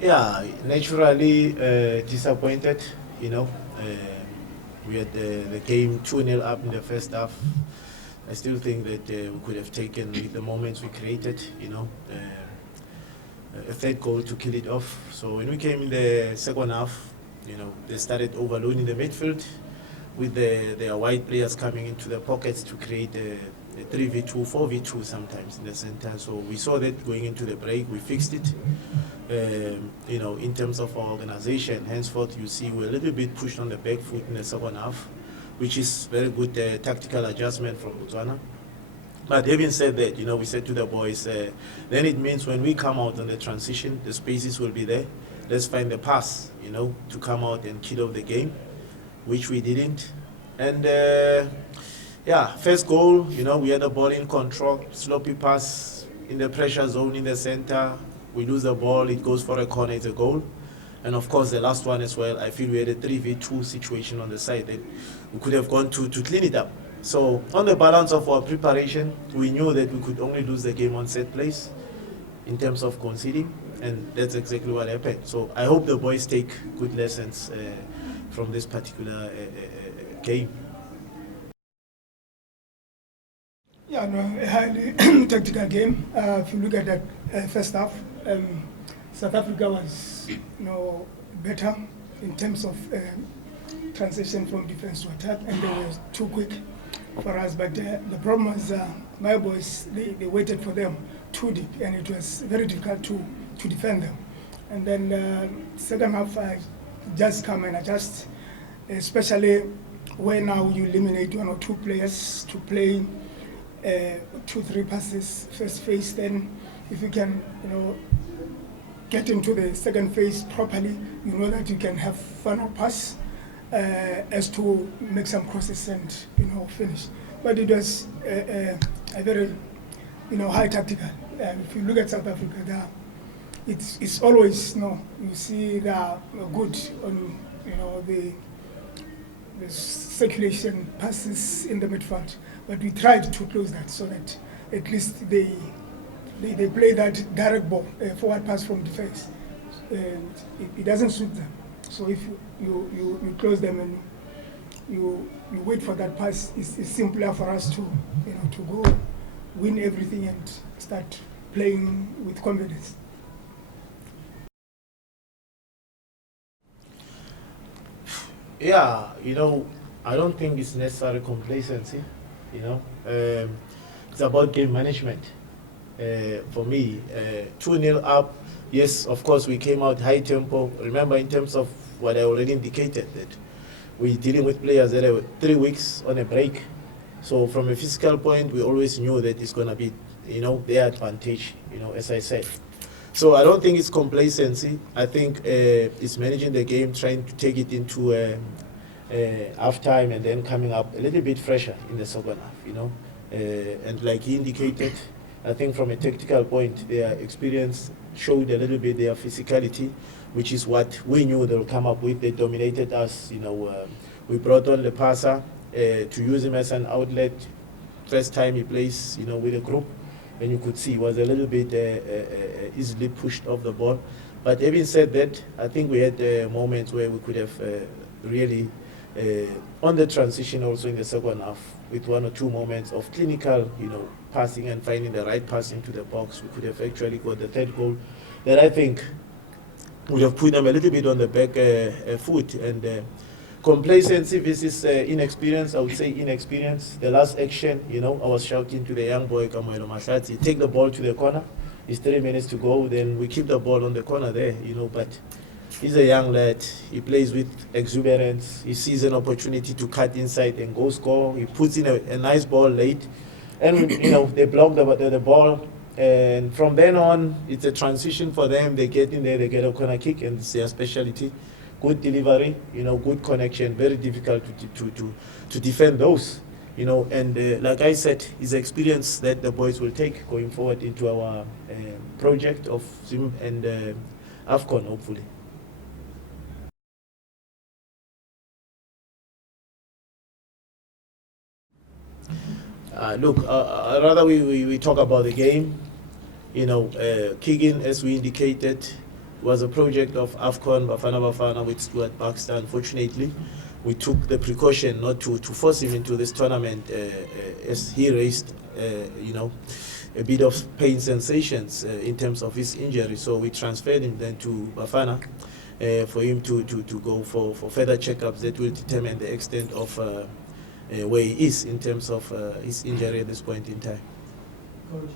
Yeah, naturally disappointed. You know, we had the game 2-0 up in the first half. I still think that we could have taken with the moments we created. A third goal to kill it off. So when we came in the second half, they started overloading the midfield with their wide players coming into the pockets to create a 3v2, 4v2 sometimes in the center. So we saw that going into the break. We fixed it. In terms of our organization, henceforth you see we're a little bit pushed on the back foot in the second half, which is very good tactical adjustment from Botswana. But having said that, we said to the boys, then it means when we come out on the transition, the spaces will be there. Let's find the pass, to come out and kill off the game, which we didn't. And first goal, we had the ball in control, sloppy pass in the pressure zone in the center. We lose the ball, it goes for a corner, it's a goal. And of course, the last one as well, I feel we had a 3v2 situation on the side that we could have gone to clean it up. So on the balance of our preparation, we knew that we could only lose the game on set plays in terms of conceding, and that's exactly what happened. So I hope the boys take good lessons from this particular game. Yeah, no, a highly tactical game. If you look at that first half, South Africa was better in terms of transition from defense to attack, and they were too quick for us. But the problem was my boys, they waited for them too deep, and it was very difficult to defend them. And then second half, I just come and adjust, especially when now you eliminate one or two players to play 2-3 passes first phase. Then if you can get into the second phase properly, you know that you can have final pass as to make some crosses and finish. But it was a very high tactical. If you look at South Africa, it's always you see they are good on the circulation passes in the midfield, but we tried to close that so that at least they play that direct ball, forward pass from defense. It doesn't suit them. So if you close them and you wait for that pass, it's simpler for us to go win everything and start playing with confidence. Yeah, I don't think it's necessary complacency. It's about game management. For me, 2-0 up, yes, of course, we came out high tempo. Remember, in terms of what I already indicated, that we're dealing with players that are 3 weeks on a break. So from a physical point, we always knew that it's going to be, their advantage, as I said. So I don't think it's complacency. I think it's managing the game, trying to take it into half time and then coming up a little bit fresher in the second half, and like he indicated, I think from a tactical point, their experience showed a little bit their physicality, which is what we knew they'll come up with. They dominated us. We brought on the passer to use him as an outlet. First time he plays, with a group, and you could see he was a little bit easily pushed off the ball. But having said that, I think we had moments where we could have really, on the transition also in the second half, with 1 or 2 moments of clinical, passing and finding the right pass into the box, we could have actually got the third goal that I think would have put them a little bit on the back foot. And complacency versus inexperience, I would say inexperience. The last action, I was shouting to the young boy, Kamoelo Mahlati, take the ball to the corner. It's 3 minutes to go, then we keep the ball on the corner there, but he's a young lad. He plays with exuberance. He sees an opportunity to cut inside and go score. He puts in a nice ball late. And, they block the ball. And from then on, it's a transition for them. They get in there, they get a corner kick, and it's their specialty. Good delivery, good connection. Very difficult to defend those. And like I said, it's experience that the boys will take going forward into our project of Zim and AFCON, hopefully. Look, rather we talk about the game. Keegan, as we indicated, was a project of AFCON Bafana Bafana with Stuart Baxter. Unfortunately, we took the precaution not to force him into this tournament as he raised, a bit of pain sensations in terms of his injury. So we transferred him then to Bafana for him to go for further checkups that will determine the extent of where he is in terms of his injury at this point in time. Coach.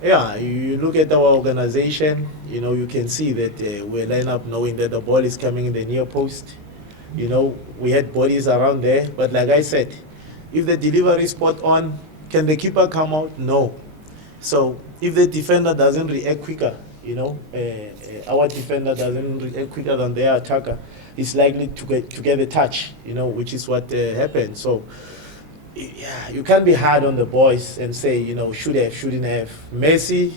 Yeah, you look at our organization, you can see that we line up knowing that the ball is coming in the near post. We had bodies around there, but like I said, if the delivery is spot on, can the keeper come out? No. So if the defender doesn't react quicker, our defender doesn't react quicker than their attacker, is likely to get a touch, which is what happened. So yeah, you can't be hard on the boys and say, should have, shouldn't have. Messi,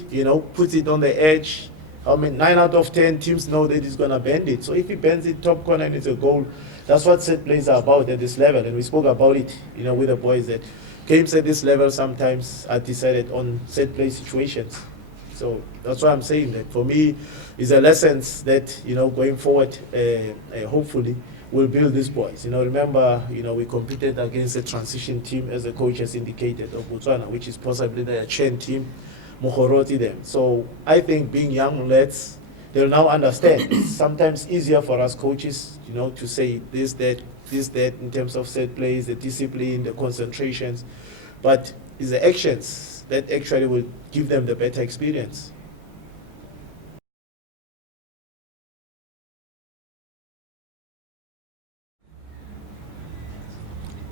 puts it on the edge. 9 out of 10 teams know that he's going to bend it. So if he bends it top corner and it's a goal, that's what set plays are about at this level. And we spoke about it, with the boys, that games at this level sometimes are decided on set play situations. So that's why I'm saying that for me, is a lesson that, going forward, hopefully, will build these boys. Remember, we competed against a transition team, as the coach has indicated, of Botswana, which is possibly their Chen team, Mohoroti them. So I think being young lads, they'll now understand. It's sometimes easier for us coaches, to say this, that, in terms of set plays, the discipline, the concentrations. But it's the actions that actually will give them the better experience.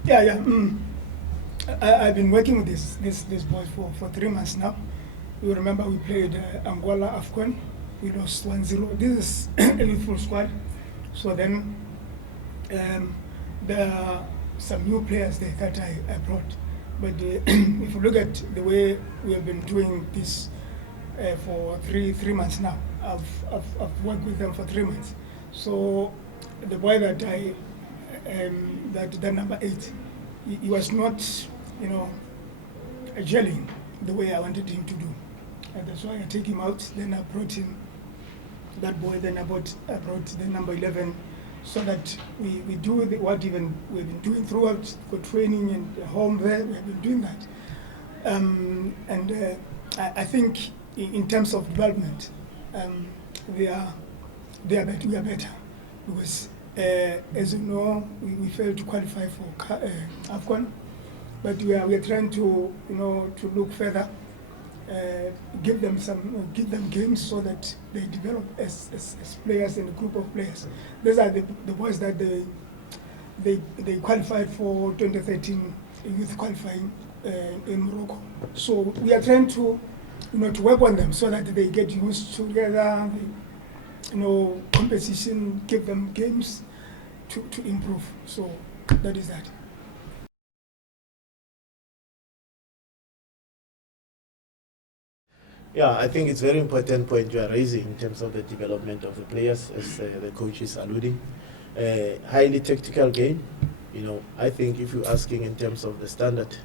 Yeah. I've been working with this boy for 3 months now. You remember we played Angola AFCON. We lost 1-0. This is a full squad. So then there are some new players there that I brought. But if you look at the way we have been doing this for three months now, I've worked with them for 3 months. So the boy that that number 8, he was not, gelling the way I wanted him to do. And that's why I take him out. Then I brought him, that boy. Then I brought the number 11, so that we do what even we've been doing throughout the training and home there. We have been doing that. I think in terms of development, we are better, because as you know, we failed to qualify for AFCON, but we are trying to to look further, give them games so that they develop as players and a group of players. These are the boys that they qualified for 2013 youth qualifying in Morocco. So we are trying to to work on them so that they get used together. Competition, give them games to improve. So that is that. Yeah, I think it's a very important point you are raising in terms of the development of the players, as the coach is alluding. Highly tactical game. I think if you're asking in terms of the standard,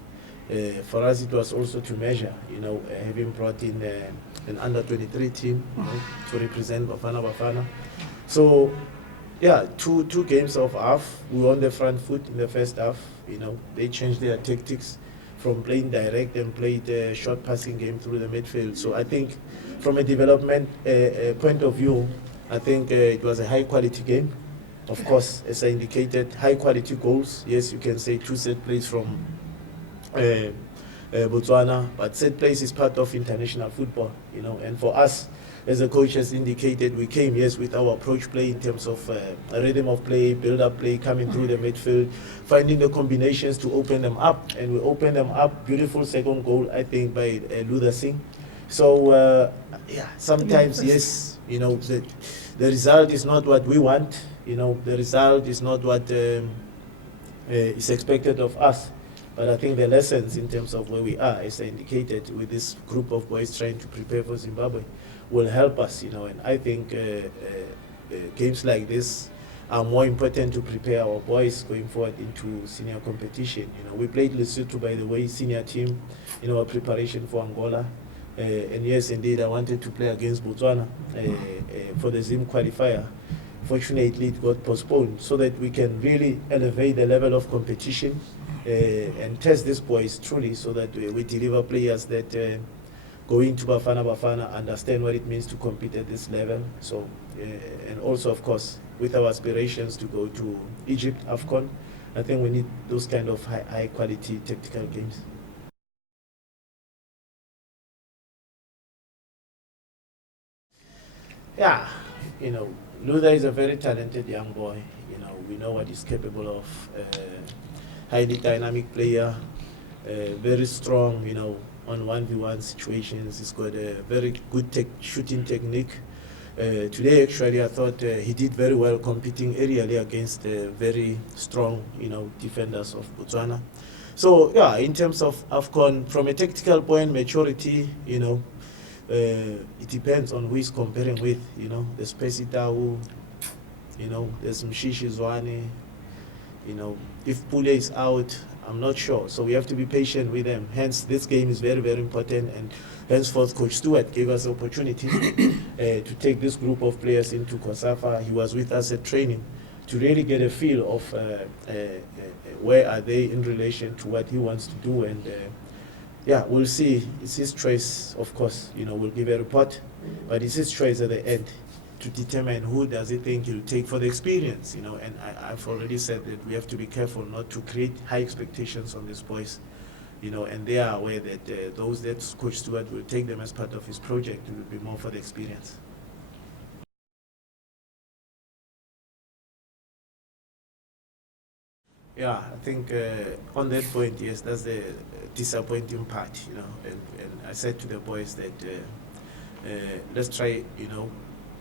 for us it was also to measure, having brought in an under-23 team to represent Bafana. So, yeah, two games of half, we were on the front foot in the first half. They changed their tactics from playing direct and played a short passing game through the midfield. So I think from a development point of view, I think it was a high-quality game. Of course, as I indicated, high-quality goals. Yes, you can say 2 set plays from Botswana, but set plays is part of international football, and for us, as the coach has indicated, we came, yes, with our approach play in terms of rhythm of play, build-up play, coming through the midfield, finding the combinations to open them up, and we opened them up. Beautiful second goal, I think, by Luther Singh. So, sometimes, yes, the result is not what we want. The result is not what is expected of us. But I think the lessons in terms of where we are, as I indicated, with this group of boys trying to prepare for Zimbabwe, will help us, and I think games like this are more important to prepare our boys going forward into senior competition. We played Lesotho, by the way, senior team in our preparation for Angola. And yes, indeed, I wanted to play against Botswana for the Zim qualifier. Fortunately, it got postponed so that we can really elevate the level of competition and test these boys truly, so that we deliver players that go into Bafana understand what it means to compete at this level. So, and also, of course, with our aspirations to go to Egypt, AFCON, I think we need those kind of high quality tactical games. Yeah, Luther is a very talented young boy. We know what he's capable of. Highly dynamic player, very strong, on 1v1 situations. He's got a very good shooting technique. Today, actually, I thought he did very well competing aerially against very strong, defenders of Botswana. So, yeah, in terms of AFCON, from a tactical point, maturity, it depends on who he's comparing with. There's Pesitau, there's Mshishi Zwane. If Pule is out, I'm not sure. So we have to be patient with them. Hence, this game is very, very important. And henceforth, Coach Stewart gave us the opportunity to take this group of players into COSAFA. He was with us at training to really get a feel of where are they in relation to what he wants to do. And yeah, we'll see. It's his choice, of course. We'll give a report. But it's his choice at the end to determine who does he think he'll take for the experience, and I've already said that we have to be careful not to create high expectations on these boys, and they are aware that those that Coach Stewart will take them as part of his project will be more for the experience. Yeah, I think on that point, yes, that's the disappointing part, and I said to the boys that let's try,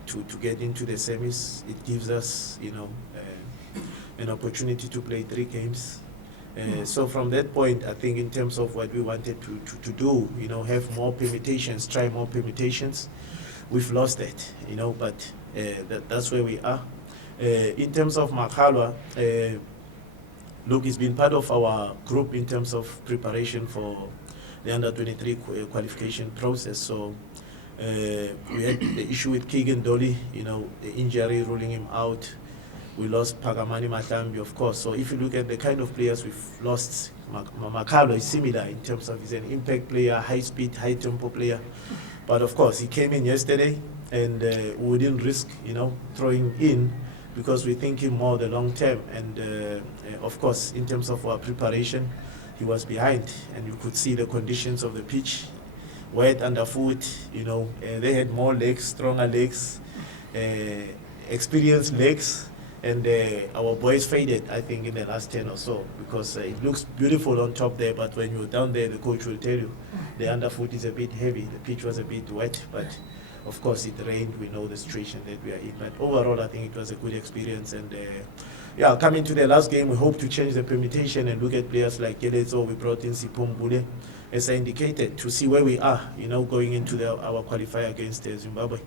to get into the semis. It gives us, an opportunity to play 3 games. So from that point, I think in terms of what we wanted to do, have more permutations, try more permutations, we've lost it, but that's where we are. In terms of Makhalwa, look, he's been part of our group in terms of preparation for the under-23 qualification process. So we had the issue with Keegan Dolly, the injury ruling him out. We lost Pagamani Matambi, of course. So if you look at the kind of players we've lost, Makalo is similar in terms of he's an impact player, high speed, high tempo player. But of course, he came in yesterday and we didn't risk, throwing in because we're thinking more the long term. And of course, in terms of our preparation, he was behind and you could see the conditions of the pitch. Wet underfoot, they had more legs, stronger legs, experienced legs, and our boys faded, I think, in the last 10 or so, because it looks beautiful on top there, but when you're down there, the coach will tell you the underfoot is a bit heavy, the pitch was a bit wet, but of course it rained, we know the situation that we are in. But overall, I think it was a good experience, and yeah, coming to the last game, we hope to change the permutation and look at players like Kelezo. We brought in Sipho Mbule, as I indicated, to see where we are, going into our qualifier against Zimbabwe.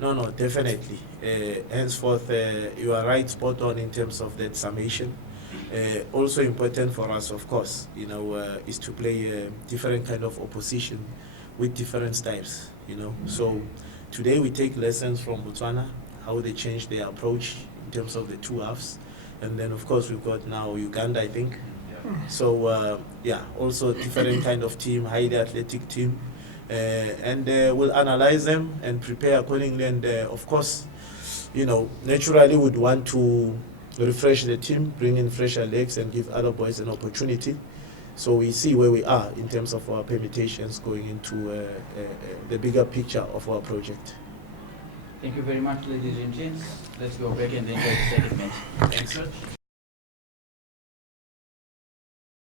No, definitely. Henceforth, you are right, spot on in terms of that summation. Also important for us, of course, is to play a different kind of opposition with different styles, So today we take lessons from Botswana, how they changed their approach in terms of the 2 halves. And then, of course, we've got now Uganda, I think. So, yeah, also a different kind of team, highly athletic team. And we'll analyze them and prepare accordingly. And, of course, naturally would want to refresh the team, bring in fresher legs and give other boys an opportunity. So we see where we are in terms of our permutations going into the bigger picture of our project. Thank you very much, ladies and gents. Let's go back and then get the second match. Thanks, sir.